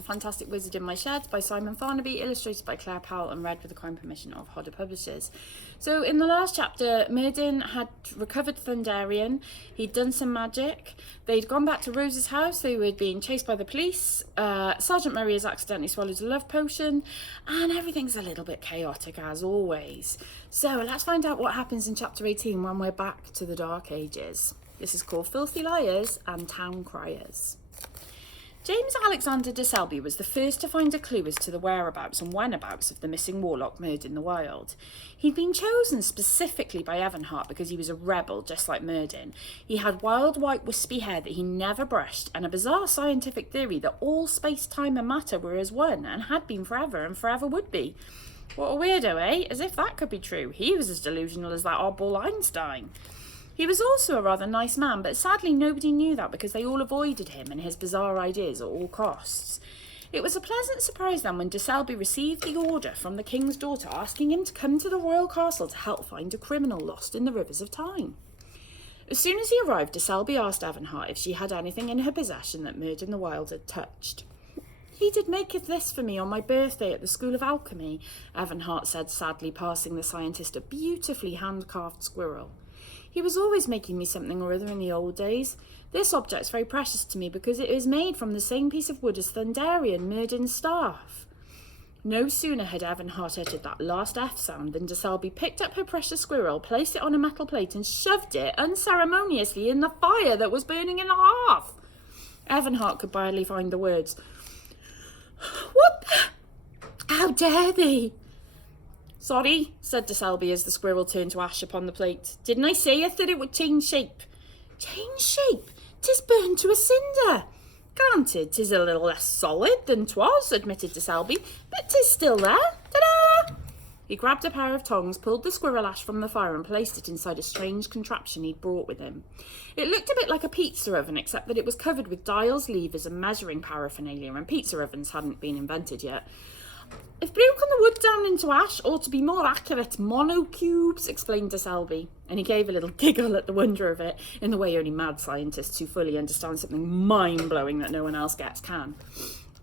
The Fantastic Wizard in My Shed by Simon Farnaby, illustrated by Claire Powell and read with the kind permission of Hodder Publishers. So in the last chapter, Merdyn had recovered Thunderian, he'd done some magic, they'd gone back to Rose's house, they were being chased by the police, Sergeant Murray has accidentally swallowed a love potion, and everything's a little bit chaotic as always. So let's find out what happens in chapter 18 when we're back to the Dark Ages. This is called Filthy Liars and Town Criers. James Alexander de Selby was the first to find a clue as to the whereabouts and whenabouts of the missing Warlock Merdyn the Wild. He'd been chosen specifically by Evanhart because he was a rebel just like Merdyn. He had wild white wispy hair that he never brushed and a bizarre scientific theory that all space, time and matter were as one and had been forever and forever would be. What a weirdo, eh? As if that could be true. He was as delusional as that oddball Einstein. He was also a rather nice man, but sadly nobody knew that because they all avoided him and his bizarre ideas at all costs. It was a pleasant surprise then when de Selby received the order from the king's daughter asking him to come to the royal castle to help find a criminal lost in the rivers of time. As soon as he arrived, de Selby asked Evanhart if she had anything in her possession that Merdyn the Wild had touched. "He did maketh this for me on my birthday at the School of Alchemy," Evanhart said sadly, passing the scientist a beautifully hand-carved squirrel. "He was always making me something or other in the old days. This object's very precious to me because it is made from the same piece of wood as Thunderian, Merdyn's staff." No sooner had Evanhart uttered that last F sound than de Selby picked up her precious squirrel, placed it on a metal plate and shoved it unceremoniously in the fire that was burning in the hearth. Evanhart could barely find the words. "What the? How dare they?" "Sorry," said de Selby as the squirrel turned to ash upon the plate. "Didn't I say that it would change shape?" "Change shape? 'Tis burned to a cinder." "Granted, 'tis a little less solid than 'twas," admitted de Selby, "but 'tis still there. Ta-da!" He grabbed a pair of tongs, pulled the squirrel ash from the fire and placed it inside a strange contraption he'd brought with him. It looked a bit like a pizza oven, except that it was covered with dials, levers and measuring paraphernalia, and pizza ovens hadn't been invented yet. "I've broken the wood down into ash, or to be more accurate, monocubes," explained de Selby, and he gave a little giggle at the wonder of it, in the way only mad scientists who fully understand something mind-blowing that no one else gets can.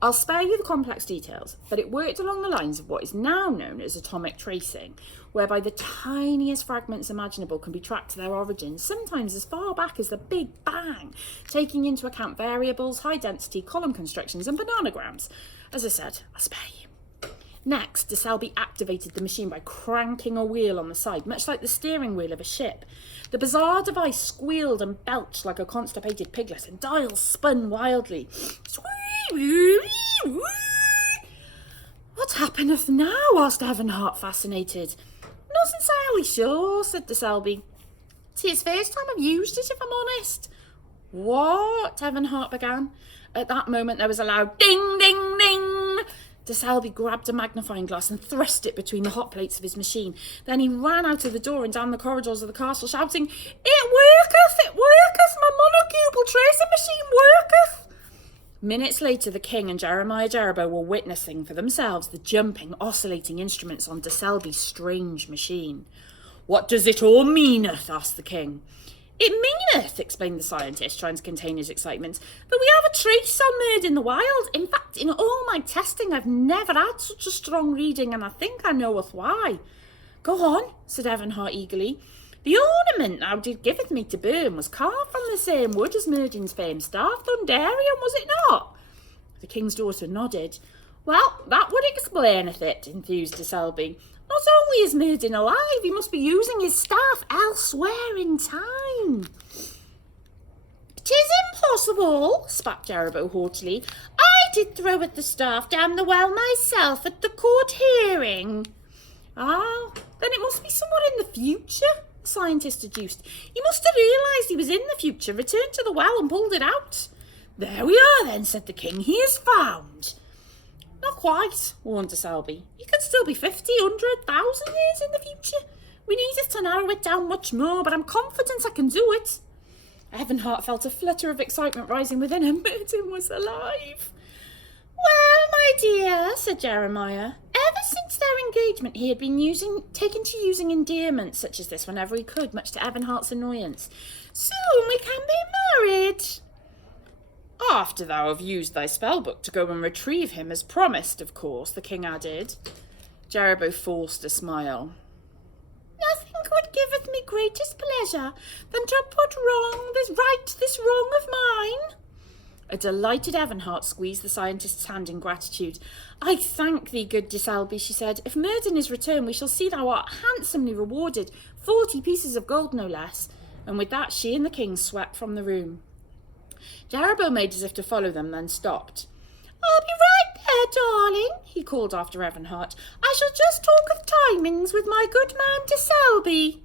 "I'll spare you the complex details, but it worked along the lines of what is now known as atomic tracing, whereby the tiniest fragments imaginable can be tracked to their origins, sometimes as far back as the Big Bang, taking into account variables, high-density, column constructions and bananagrams. As I said, I'll spare you." Next, de Selby activated the machine by cranking a wheel on the side, much like the steering wheel of a ship. The bizarre device squealed and belched like a constipated piglet, and dials spun wildly. "What happeneth now?" asked Evanhart, fascinated. "Not entirely sure," said de Selby. "'Tis first time I've used it, if I'm honest." "What?" Evanhart began. At that moment there was a loud ding, ding, ding. De Selby grabbed a magnifying glass and thrust it between the hot plates of his machine. Then he ran out of the door and down the corridors of the castle, shouting, "It worketh! It worketh! My monocubal tracing machine worketh!" Minutes later, the king and Jeremiah Jerobo were witnessing for themselves the jumping, oscillating instruments on de Selby's strange machine. "What does it all meaneth?" asked the king. "It meaneth," explained the scientist, trying to contain his excitement, "that we have a trace on Merdyn the Wild. In fact, in all my testing, I've never had such a strong reading, and I think I knoweth why." "Go on," said Evanhart eagerly. "The ornament thou did giveth me to burn was carved from the same wood as Merdyn's famed staff, Thunderian, was it not?" The king's daughter nodded. "Well, that would explaineth it," enthused de Selby. "Not only is Merdyn alive, he must be using his staff elsewhere in time." "'Tis impossible," spat Jerobo haughtily. "I did throw at the staff down the well myself at the court hearing." "Ah, then it must be somewhere in the future," the scientist deduced. "He must have realised he was in the future, returned to the well and pulled it out." "There we are then," said the king. "He is found." "Not quite," warned de Selby. "He could still be 50, 100, 1,000 years in the future. We needed to narrow it down much more, but I'm confident I can do it." Evanhart felt a flutter of excitement rising within him. Merdyn was alive. "Well, my dear," said Jeremiah, "ever since their engagement he had been taken to using endearments such as this whenever he could, much to Evanhart's annoyance. Soon we can be married." After thou have used thy spellbook to go and retrieve him as promised, of course, the king added. Jerabo forced a smile. Nothing could giveth me greatest pleasure than to put this wrong of mine. A delighted Evanhart squeezed the scientist's hand in gratitude. I thank thee, good Dysalby, she said. If Merdyn is returned, we shall see thou art handsomely rewarded, 40 pieces of gold no less. And with that she and the king swept from the room. Jerabo made as if to follow them, then stopped. I'll be right there, darling, he called after Evanhart. I shall just talk of timings with my good man Dysalby.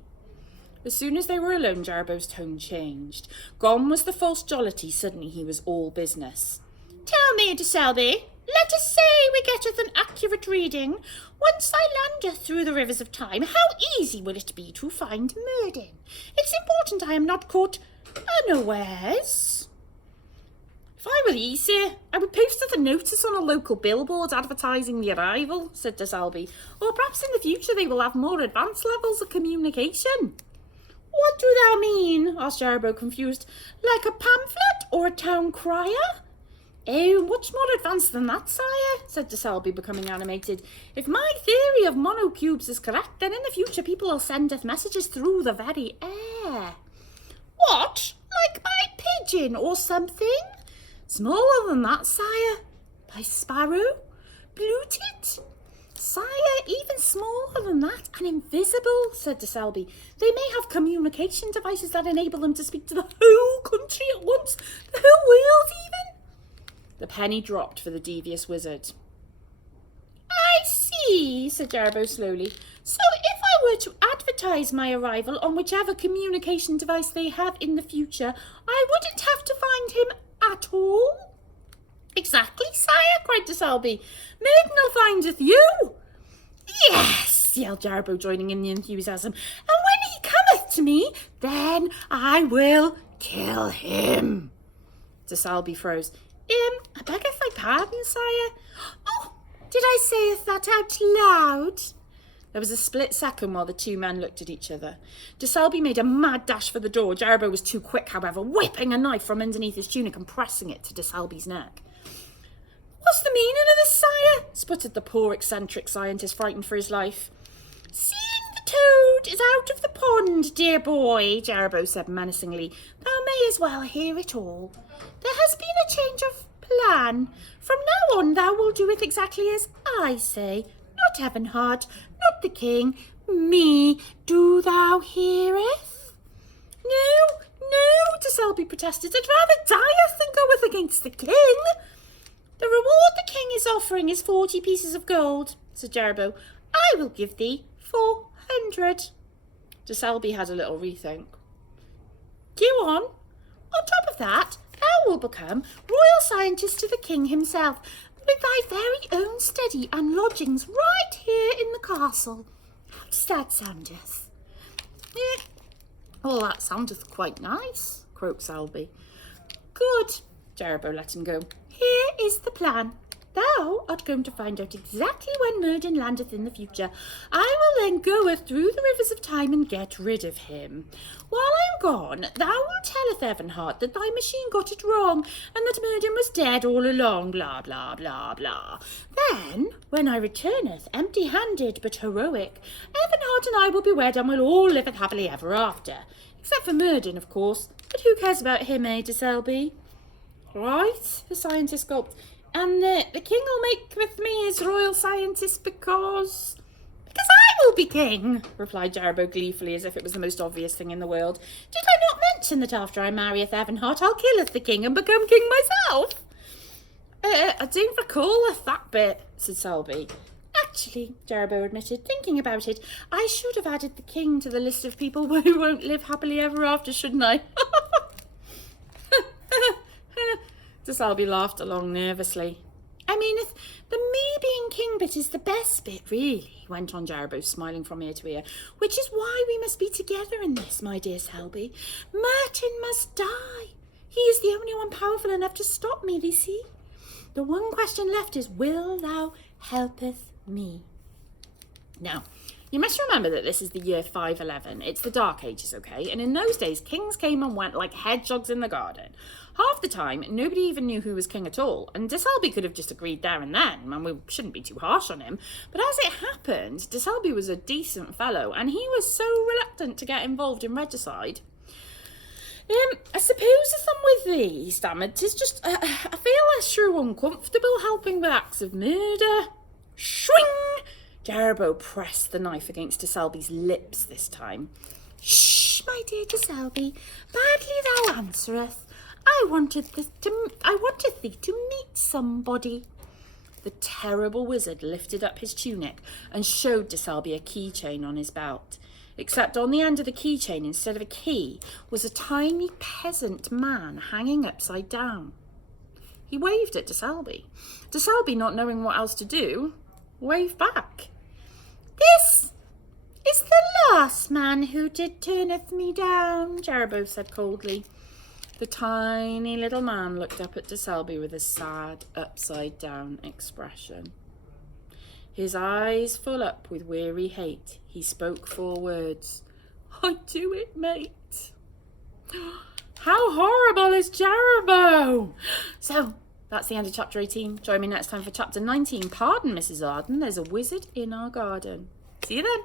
As soon as they were alone, Jarabo's tone changed. Gone was the false jollity, suddenly he was all business. Tell me, Dysalby, let us say we getteth an accurate reading. Once I landeth through the rivers of time, how easy will it be to find Merdyn? It's important I am not caught unawares. If I were ye, sir, I would post a notice on a local billboard advertising the arrival, said Dysalby. Or perhaps in the future they will have more advanced levels of communication. What do thou mean? Asked Jerabo, confused. Like a pamphlet or a town crier? Oh, much more advanced than that, sire, said Dysalby, becoming animated. If my theory of monocubes is correct, then in the future people will send us messages through the very air. What? Like by pigeon or something? Smaller than that, sire. By sparrow? Blue-tit? Sire, even smaller than that, and invisible, said Dysalby. They may have communication devices that enable them to speak to the whole country at once, the whole world even. The penny dropped for the devious wizard. I see, said Jerabo slowly. So if I were to advertise my arrival on whichever communication device they have in the future, I wouldn't have to find him at all? Exactly, sire, cried Dysalby. Merdyn findeth you. Yes, yelled Jerabo, joining in the enthusiasm. And when he cometh to me, then I will kill him. Dysalby froze. I beggeth thy pardon, sire. Oh, did I sayeth that out loud? There was a split second while the two men looked at each other. Dysalby made a mad dash for the door. Jerabo was too quick, however, whipping a knife from underneath his tunic and pressing it to Dysalby's neck. What's the meaning of this, sire? Sputtered the poor eccentric scientist, frightened for his life. Seeing the toad is out of the pond, dear boy, Jerabo said menacingly, thou may as well hear it all. There has been a change of plan. From now on thou wilt do it exactly as I say. Not Evanhart, not the king, me. Do thou heareth? No, Dysalby protested. I'd rather dieth than goeth against the king. The reward the king is offering is 40 pieces of gold, said Jerabo. I will give thee 400. Dysalby had a little rethink. Go on. On top of that, thou will become royal scientist to the king himself, with thy very own study and lodgings right here in the castle. How does that soundeth? Oh, that soundeth quite nice, croaked Selby. Good. Jerabo let him go. Here is the plan. Thou art going to find out exactly when Merdyn landeth in the future. I will then goeth through the rivers of time and get rid of him. While I am gone, thou wilt telleth Evanhart that thy machine got it wrong, and that Merdyn was dead all along, blah, blah, blah, blah. Then, when I returneth, empty-handed but heroic, Evanhart and I will be wed and will all live happily ever after. Except for Merdyn, of course. But who cares about him, eh, Dysalby? Right, the scientist gulped. And the king will make with me his royal scientist because I will be king, replied Jerabo gleefully, as if it was the most obvious thing in the world. Did I not mention that after I marrieth Evanhart, I'll killeth the king and become king myself? I don't recall that bit, said Selby. Actually, Jerabo admitted, thinking about it, I should have added the king to the list of people who won't live happily ever after, shouldn't I? Dysalby laughed along nervously. I mean, the me being king bit is the best bit, really, went on Jerabo, smiling from ear to ear, which is why we must be together in this, my dear Selby. Merdyn must die. He is the only one powerful enough to stop me, thee see. The one question left is, will thou helpeth me? Now, You must remember that this is the year 511. It's the Dark Ages, okay? And in those days, kings came and went like hedgehogs in the garden. Half the time, nobody even knew who was king at all, and De Selby could have just agreed there and then, and we shouldn't be too harsh on him. But as it happened, De Selby was a decent fellow, and he was so reluctant to get involved in regicide. I suppose if I'm with thee, he stammered, 'tis just, I feel a shrew uncomfortable helping with acts of murder. Swing! Jerboa pressed the knife against De Selby's lips this time. Shh, my dear De Selby, badly thou answereth. I wanted thee to meet somebody. The terrible wizard lifted up his tunic and showed De Selby a keychain on his belt. Except on the end of the keychain, instead of a key, was a tiny peasant man hanging upside down. He waved at De Selby. De Selby, not knowing what else to do, waved back. This is the last man who did turneth me down, Jerboa said coldly. The tiny little man looked up at De Selby with a sad, upside-down expression. His eyes full up with weary hate, he spoke 4 words. I'd do it, mate. How horrible is Jerboa? So, that's the end of chapter 18. Join me next time for chapter 19. Pardon, Mrs. Arden, there's a wizard in our garden. See you then.